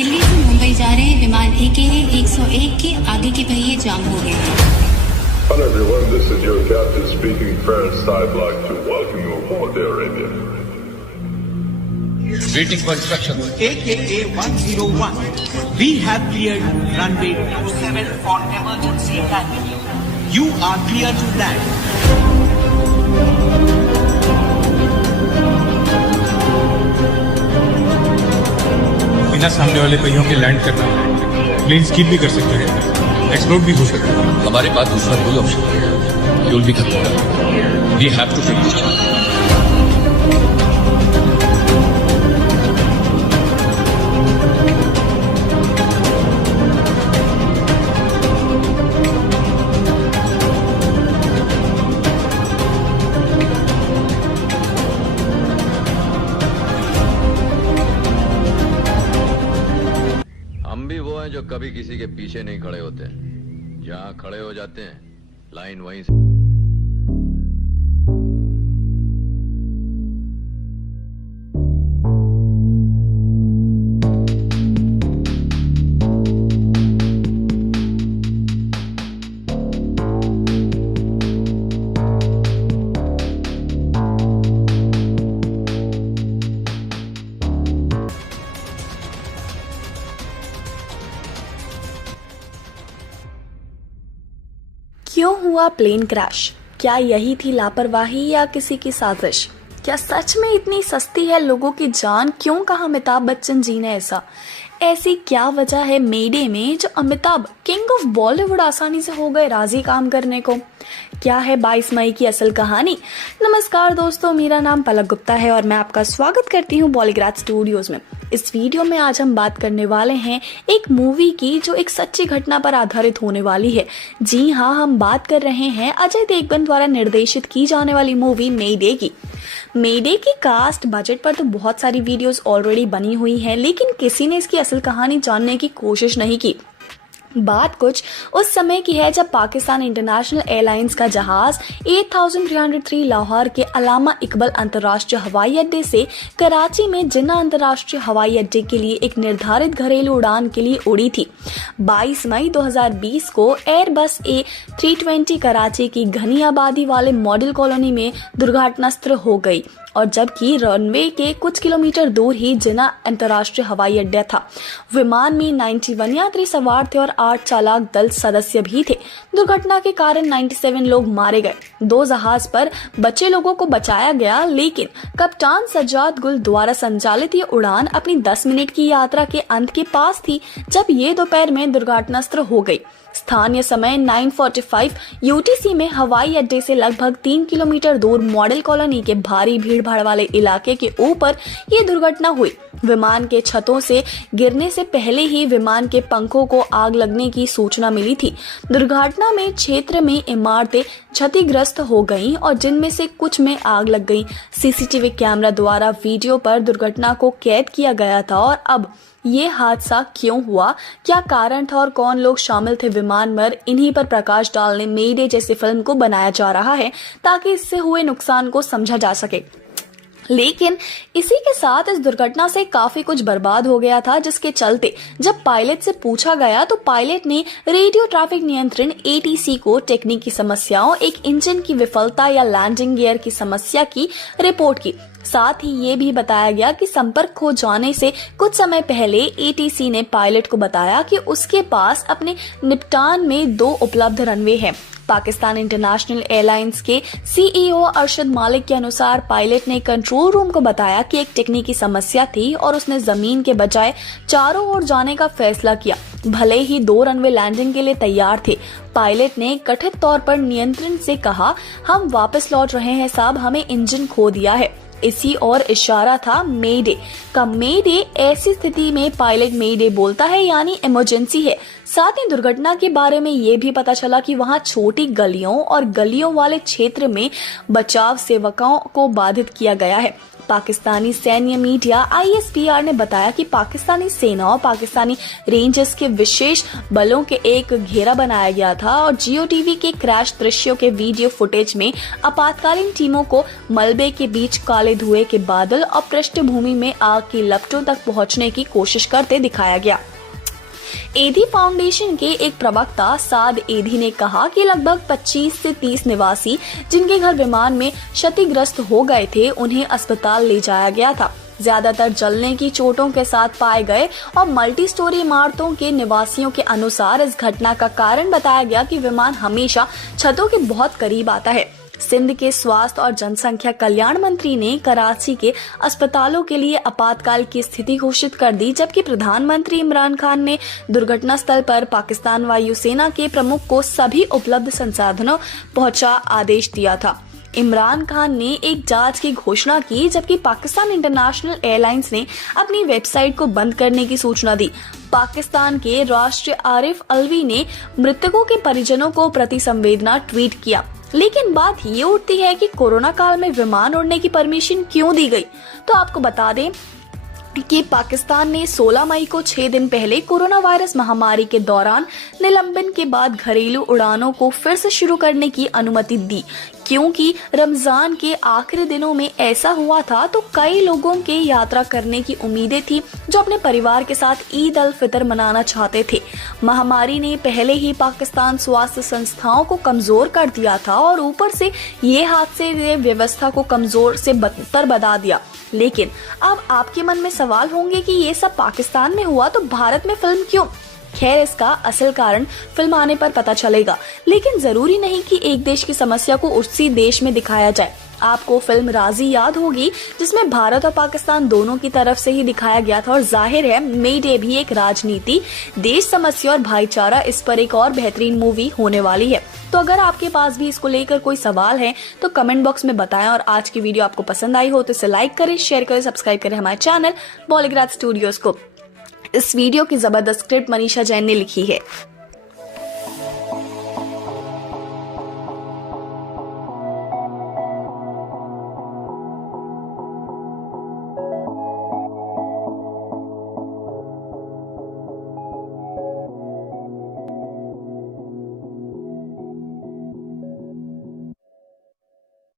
दिल्ली से मुंबई जा रहे विमान AKA 101 के आगे के पहिए जाम हो गए हैं। Hello everyone, this is your captain speaking French. I'd like to welcome you aboard Air Arabia. Waiting for instructions. AKA 101. We have cleared runway 27 for emergency landing. You are clear to land. बिना सामने वाले पहियों के land करना, plane skid भी कर सकते हैं, एक्सप्लोड भी हो सकता है। हमारे पास दूसरा कोई ऑप्शन नहीं है। फ्यूल भी खत्म हो गया। We have to fix this. हम भी वो हैं जो कभी किसी के पीछे नहीं खड़े होते, जहां खड़े हो जाते हैं लाइन वहीं से। क्यों हुआ प्लेन क्रैश? क्या यही थी लापरवाही या किसी की साजिश? क्या सच में इतनी सस्ती है लोगों की जान? क्यों कहा अमिताभ बच्चन जी ने ऐसा? ऐसी क्या वजह है मेडे में जो अमिताभ किंग ऑफ बॉलीवुड आसानी से हो गए राजी काम करने को? क्या है 22 मई की असल कहानी? नमस्कार दोस्तों, मेरा नाम पलक गुप्ता है और मैं आपका स्वागत करती हूँ बॉलीग्राज स्टूडियोज में। इस वीडियो में आज हम बात करने वाले हैं एक मूवी की जो एक सच्ची घटना पर आधारित होने वाली है। जी हाँ, हम बात कर रहे हैं अजय देवगन द्वारा निर्देशित की जाने वाली मूवी मेडे की। मेडे की कास्ट बजट पर तो बहुत सारी वीडियोस ऑलरेडी बनी हुई हैं, लेकिन किसी ने इसकी असल कहानी जानने की कोशिश नहीं की। बात कुछ उस समय की है जब पाकिस्तान इंटरनेशनल एयरलाइंस का जहाज 8303 लाहौर के अलामा इकबाल अंतर्राष्ट्रीय हवाई अड्डे से कराची में जिन्ना अंतर्राष्ट्रीय हवाई अड्डे के लिए एक निर्धारित घरेलू उड़ान के लिए उड़ी थी। 22 मई 2020 को एयरबस A320 कराची की घनी आबादी वाले मॉडल कॉलोनी में दुर्घटनाग्रस्त हो गई, और जबकि रनवे के कुछ किलोमीटर दूर ही जिन्ना अंतर्राष्ट्रीय हवाई अड्डा था। विमान में 91 यात्री सवार थे और 8 चालक दल सदस्य भी थे। दुर्घटना के कारण 97 लोग मारे गए। 2 जहाज पर बचे लोगों को बचाया गया, लेकिन कप्तान सज्जाद गुल द्वारा संचालित ये उड़ान अपनी 10 मिनट की यात्रा के अंत के पास थी जब ये दोपहर में दुर्घटनाग्रस्त हो गई। स्थानीय समय 9:45 UTC में हवाई अड्डे से लगभग 3 किलोमीटर दूर मॉडल कॉलोनी के भारी भीड़ भाड़ वाले इलाके के ऊपर ये दुर्घटना हुई। विमान के छतों से गिरने से पहले ही विमान के पंखों को आग लगने की सूचना मिली थी। दुर्घटना में क्षेत्र में इमारतें क्षतिग्रस्त हो गईं और जिनमें से कुछ में आग लग गई। CCTV कैमरा द्वारा वीडियो पर दुर्घटना को कैद किया गया था। और अब ये हादसा क्यों हुआ, क्या कारण था और कौन लोग शामिल थे विमान में, इन्हीं पर प्रकाश डालने मेडे जैसी फिल्म को बनाया जा रहा है ताकि इससे हुए नुकसान को समझा जा सके। लेकिन इसी के साथ इस दुर्घटना से काफी कुछ बर्बाद हो गया था, जिसके चलते जब पायलट से पूछा गया तो पायलट ने रेडियो ट्रैफिक नियंत्रण ATC को टेक्निकी समस्याओं, एक इंजन की विफलता या लैंडिंग गियर की समस्या की रिपोर्ट की। साथ ही ये भी बताया गया कि संपर्क खो जाने से कुछ समय पहले ATC ने पायलट को बताया कि उसके पास अपने निपटान में 2 उपलब्ध रनवे हैं। पाकिस्तान इंटरनेशनल एयरलाइंस के CEO अरशद मालिक के अनुसार पायलट ने कंट्रोल रूम को बताया कि एक टेक्निकी समस्या थी और उसने जमीन के बजाय चारों ओर जाने का फैसला किया। भले ही 2 रनवे लैंडिंग के लिए तैयार थे, पायलट ने कथित तौर पर नियंत्रण से कहा, हम वापस लौट रहे हैं साहब, हमें इंजन खो दिया है। इसी और इशारा था मेडे का। मेडे ऐसी स्थिति में पायलट मेडे बोलता है, यानी इमरजेंसी है। साथ ही दुर्घटना के बारे में ये भी पता चला कि वहां छोटी गलियों और गलियों वाले क्षेत्र में बचाव सेवकों को बाधित किया गया है। पाकिस्तानी सैन्य मीडिया ISPR ने बताया कि पाकिस्तानी सेना और पाकिस्तानी रेंजर्स के विशेष बलों के एक घेरा बनाया गया था और GOTV के क्रैश दृश्यों के वीडियो फुटेज में आपातकालीन टीमों को मलबे के बीच काले धुएं के बादल और पृष्ठभूमि में आग की लपटों तक पहुंचने की कोशिश करते दिखाया गया। एधी फाउंडेशन के एक प्रवक्ता साद एधी ने कहा कि लगभग 25 से 30 निवासी जिनके घर विमान में क्षतिग्रस्त हो गए थे उन्हें अस्पताल ले जाया गया था। ज्यादातर जलने की चोटों के साथ पाए गए और मल्टी स्टोरी इमारतों के निवासियों के अनुसार इस घटना का कारण बताया गया कि विमान हमेशा छतों के बहुत करीब आता है। सिंध के स्वास्थ्य और जनसंख्या कल्याण मंत्री ने कराची के अस्पतालों के लिए आपातकाल की स्थिति घोषित कर दी, जबकि प्रधानमंत्री इमरान खान ने दुर्घटना स्थल पर पाकिस्तान वायुसेना के प्रमुख को सभी उपलब्ध संसाधनों पहुंचा आदेश दिया था। इमरान खान ने एक जांच की घोषणा की, जबकि पाकिस्तान इंटरनेशनल एयरलाइंस ने अपनी वेबसाइट को बंद करने की सूचना दी। पाकिस्तान के राष्ट्रीय आरिफ अलवी ने मृतकों के परिजनों को प्रति संवेदना ट्वीट किया। लेकिन बात ये उठती है कि कोरोना काल में विमान उड़ने की परमिशन क्यों दी गई? तो आपको बता दें कि पाकिस्तान ने 16 मई को 6 दिन पहले कोरोना वायरस महामारी के दौरान निलंबन के बाद घरेलू उड़ानों को फिर से शुरू करने की अनुमति दी, क्योंकि रमजान के आखिरी दिनों में ऐसा हुआ था तो कई लोगों के यात्रा करने की उम्मीदें थी जो अपने परिवार के साथ ईद अल फितर मनाना चाहते थे। महामारी ने पहले ही पाकिस्तान स्वास्थ्य संस्थाओं को कमजोर कर दिया था और ऊपर से ये हादसे ने व्यवस्था को कमजोर से बदतर बना दिया। लेकिन अब आपके मन में सवाल होंगे कि ये सब पाकिस्तान में हुआ तो भारत में फिल्म क्यों? खैर, इसका असल कारण फिल्म आने पर पता चलेगा, लेकिन जरूरी नहीं कि एक देश की समस्या को उसी देश में दिखाया जाए। आपको फिल्म राजी याद होगी, जिसमें भारत और पाकिस्तान दोनों की तरफ से ही दिखाया गया था और जाहिर है मे डे भी एक राजनीति, देश समस्या और भाईचारा इस पर एक और बेहतरीन मूवी होने वाली है। तो अगर आपके पास भी इसको लेकर कोई सवाल है तो कमेंट बॉक्स में बताएं और आज की वीडियो आपको पसंद आई हो तो इसे लाइक करें, शेयर करें, सब्सक्राइब करें हमारे चैनल बॉलीग्राज स्टूडियोज को। इस वीडियो की जबरदस्त स्क्रिप्ट मनीषा जैन ने लिखी है।